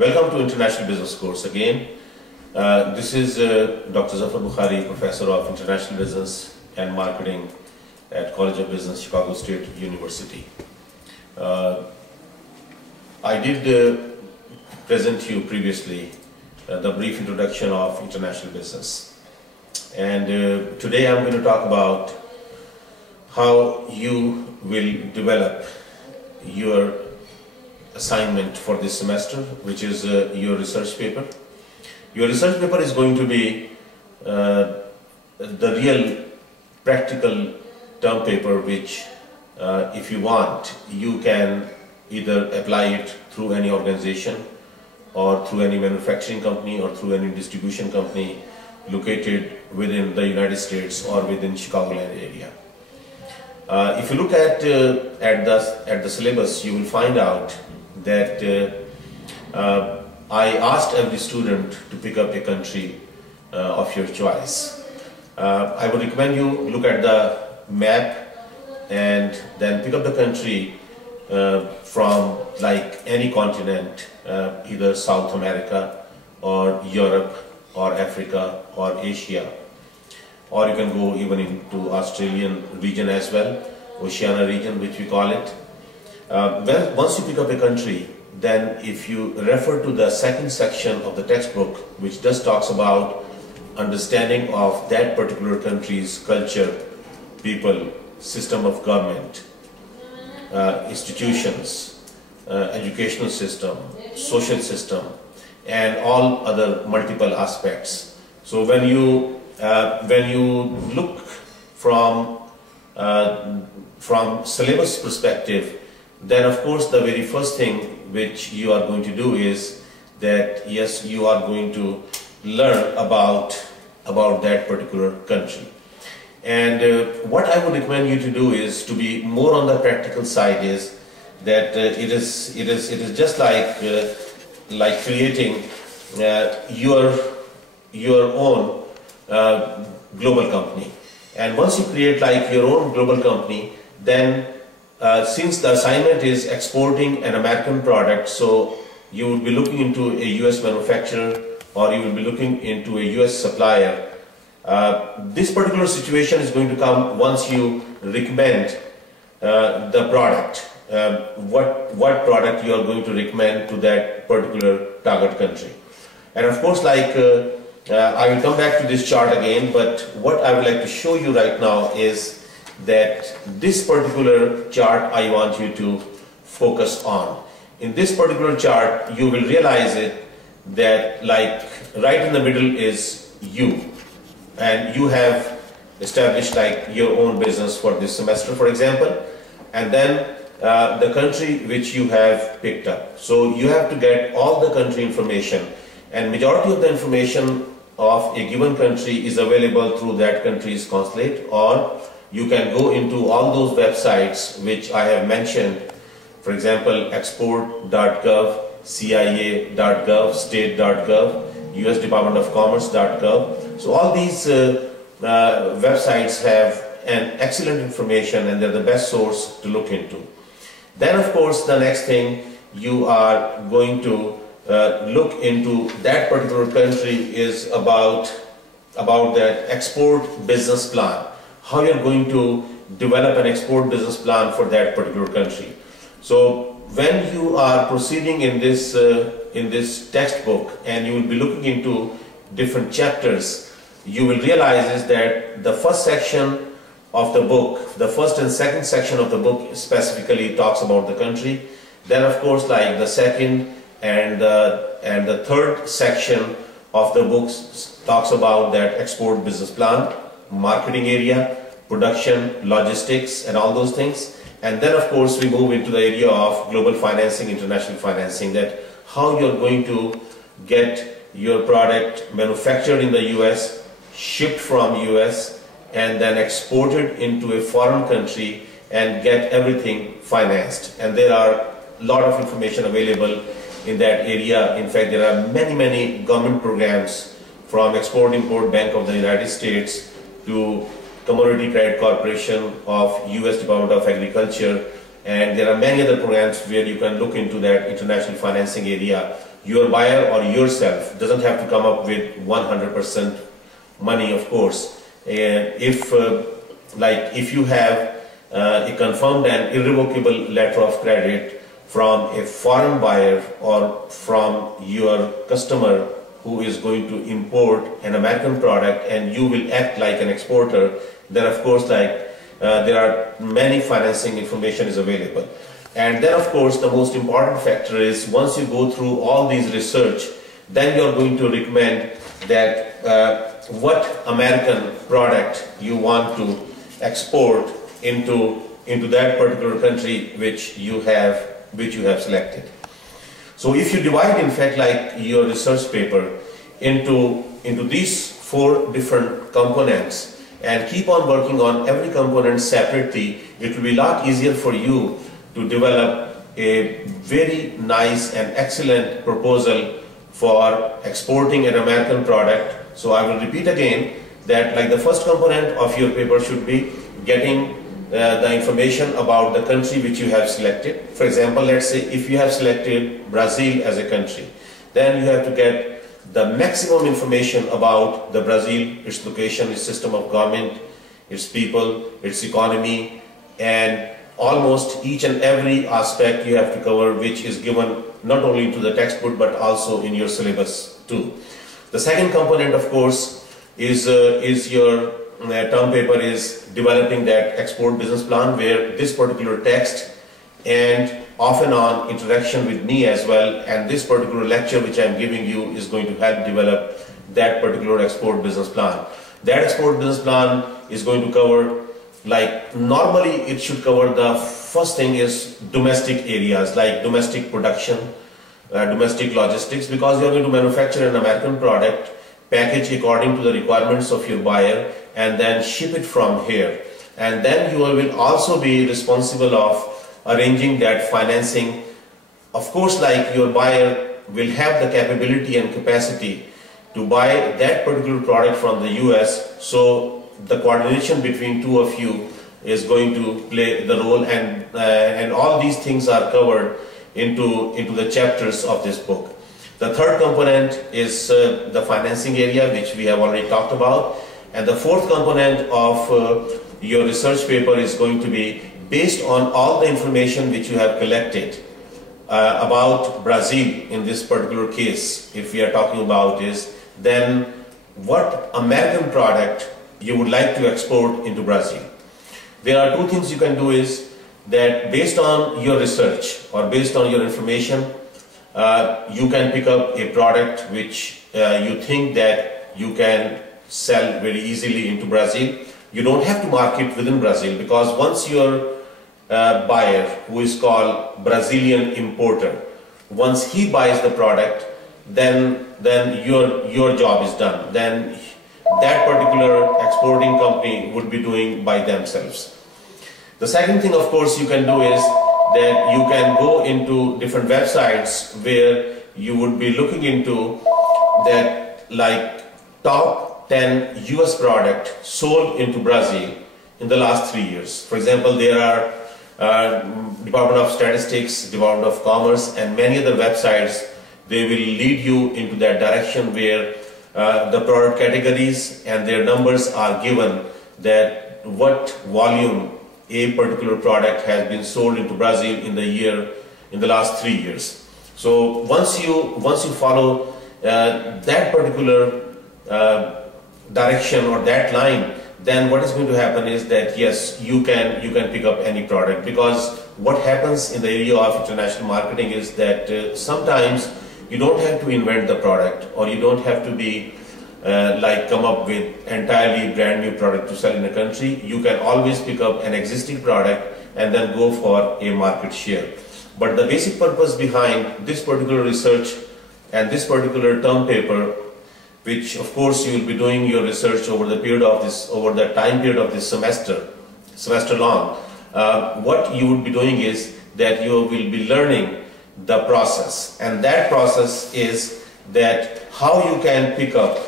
Welcome to International Business course again. This is Dr. Zafar Bokhari, Professor of International Business and Marketing at College of Business, Chicago State University. I did present to you previously the brief introduction of international business. And today I'm going to talk about how you will develop your assignment for this semester, which is your research paper. Your research paper is going to be the real practical term paper which if you want, you can either apply it through any organization or through any manufacturing company or through any distribution company located within the United States or within Chicagoland area. If you look at the syllabus, you will find out that I asked every student to pick up a country of your choice. I would recommend you look at the map and then pick up the country from like any continent, either South America or Europe or Africa or Asia, or you can go even into Australian region as well, Oceania region which we call it. Once you pick up a country, then if you refer to the second section of the textbook, which just talks about understanding of that particular country's culture, people, system of government, institutions, educational system, social system, and all other multiple aspects. So when you look from syllabus perspective, then of course the very first thing which you are going to do is that yes, you are going to learn about that particular country. And what I would recommend you to do is to be more on the practical side, is that it is just like creating your own global company. And once you create like your own global company, then since the assignment is exporting an American product, so you will be looking into a US manufacturer or you will be looking into a US supplier. This particular situation is going to come once you recommend the product, what product you are going to recommend to that particular target country. And of course, like I will come back to this chart again, but what I would like to show you right now is that this particular chart I want you to focus on. In this particular chart, you will realize it that like right in the middle is you, and you have established like your own business for this semester, for example, and then the country which you have picked up. So you have to get all the country information, and majority of the information of a given country is available through that country's consulate, or you can go into all those websites which I have mentioned, for example, export.gov, CIA.gov, state.gov, US Department of Commerce.gov. So all these websites have an excellent information and they're the best source to look into. Then of course the next thing you are going to look into that particular country is about that export business plan. How you're going to develop an export business plan for that particular country. So when you are proceeding in this textbook and you will be looking into different chapters, you will realize is that the first section of the book, the first and second section of the book specifically talks about the country. Then of course like the second and the third section of the book talks about that export business plan, marketing area, production, logistics, and all those things. And then of course we move into the area of global financing, international financing, that how you're going to get your product manufactured in the US, shipped from US, and then exported into a foreign country and get everything financed. And there are a lot of information available in that area. In fact, there are many government programs from Export-Import Bank of the United States to Commodity Credit Corporation of US Department of Agriculture, and there are many other programs where you can look into that international financing area your buyer or yourself doesn't have to come up with 100% money, of course. And if you have a confirmed and irrevocable letter of credit from a foreign buyer or from your customer who is going to import an American product, and you will act like an exporter, then of course there are many financing information is available. And then of course the most important factor is, once you go through all these research, then you're going to recommend that what American product you want to export into that particular country which you have selected. So if you divide in fact like your research paper into these 4 different components and keep on working on every component separately, it will be a lot easier for you to develop a very nice and excellent proposal for exporting an American product. So I will repeat again that like the first component of your paper should be getting the information about the country which you have selected. For example, let's say if you have selected Brazil as a country, then you have to get the maximum information about the Brazil, its location, its system of government, its people, its economy, and almost each and every aspect you have to cover, which is given not only to the textbook but also in your syllabus too. The second component, of course, is your term paper is developing that export business plan, where this particular text and off and on interaction with me as well, and this particular lecture which I am giving you is going to help develop that particular export business plan. That export business plan is going to cover, like normally it should cover, the first thing is domestic areas like domestic production, domestic logistics, because you are going to manufacture an American product, package according to the requirements of your buyer, and then ship it from here. And then you will also be responsible of arranging that financing. Of course, like your buyer will have the capability and capacity to buy that particular product from the US, so the coordination between two of you is going to play the role, and all these things are covered into the chapters of this book. The third component is the financing area, which we have already talked about, and the fourth component of your research paper is going to be based on all the information which you have collected about Brazil in this particular case. If we are talking about is, then what American product you would like to export into Brazil. There are 2 things you can do is that based on your research or based on your information, you can pick up a product which you think that you can sell very easily into Brazil. You don't have to market within Brazil, because once your buyer, who is called Brazilian importer, once he buys the product, then your job is done. Then that particular exporting company would be doing by themselves. The second thing, of course, you can do is that you can go into different websites where you would be looking into that, like top 10 US product sold into Brazil in the last 3 years. For example, there are Department of Statistics, Department of Commerce, and many other websites. They will lead you into that direction where the product categories and their numbers are given, that what volume a particular product has been sold into Brazil in the last 3 years. So once you follow that particular direction or that line, then what is going to happen is that yes, you can pick up any product, because what happens in the area of international marketing is that sometimes you don't have to invent the product, or you don't have to be come up with entirely brand new product to sell in a country. You can always pick up an existing product and then go for a market share. But the basic purpose behind this particular research and this particular term paper, which of course you will be doing your research over the time period of this semester long, what you would be doing is that you will be learning the process, and that process is that how you can pick up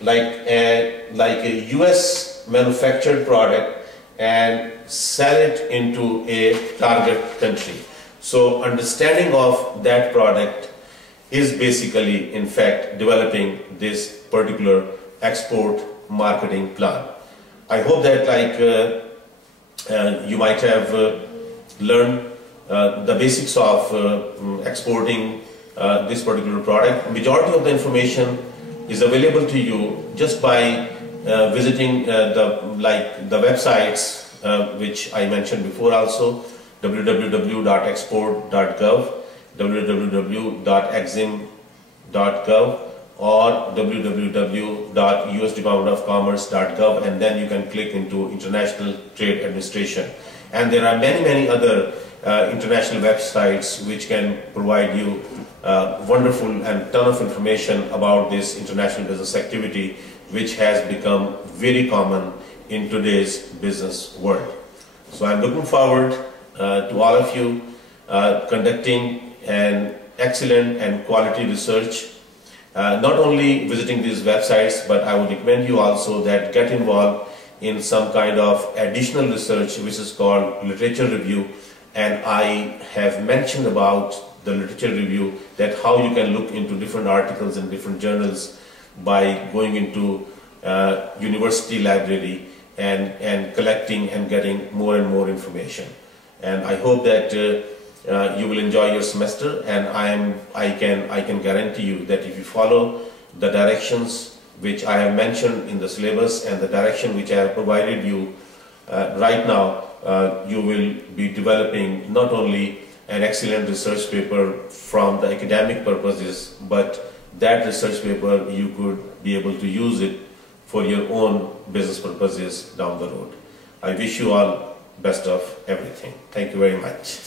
like a US manufactured product and sell it into a target country. So understanding of that product is basically, in fact, developing this particular export marketing plan. I hope that you might have learned the basics of exporting this particular product. Majority of the information is available to you just by visiting the websites which I mentioned before also, www.export.gov, www.exim.gov, or www.usdepartmentofcommerce.gov, and then you can click into International Trade Administration. And there are many other international websites which can provide you wonderful and ton of information about this international business activity, which has become very common in today's business world. So I'm looking forward to all of you conducting an excellent and quality research, not only visiting these websites, but I would recommend you also that get involved in some kind of additional research which is called literature review. And I have mentioned about the literature review, that how you can look into different articles in different journals by going into university library and collecting and getting more and more information. And I hope that you will enjoy your semester, and I can guarantee you that if you follow the directions which I have mentioned in the syllabus and the direction which I have provided you right now, you will be developing not only an excellent research paper from the academic purposes, but that research paper you could be able to use it for your own business purposes down the road. I wish you all best of everything. Thank you very much.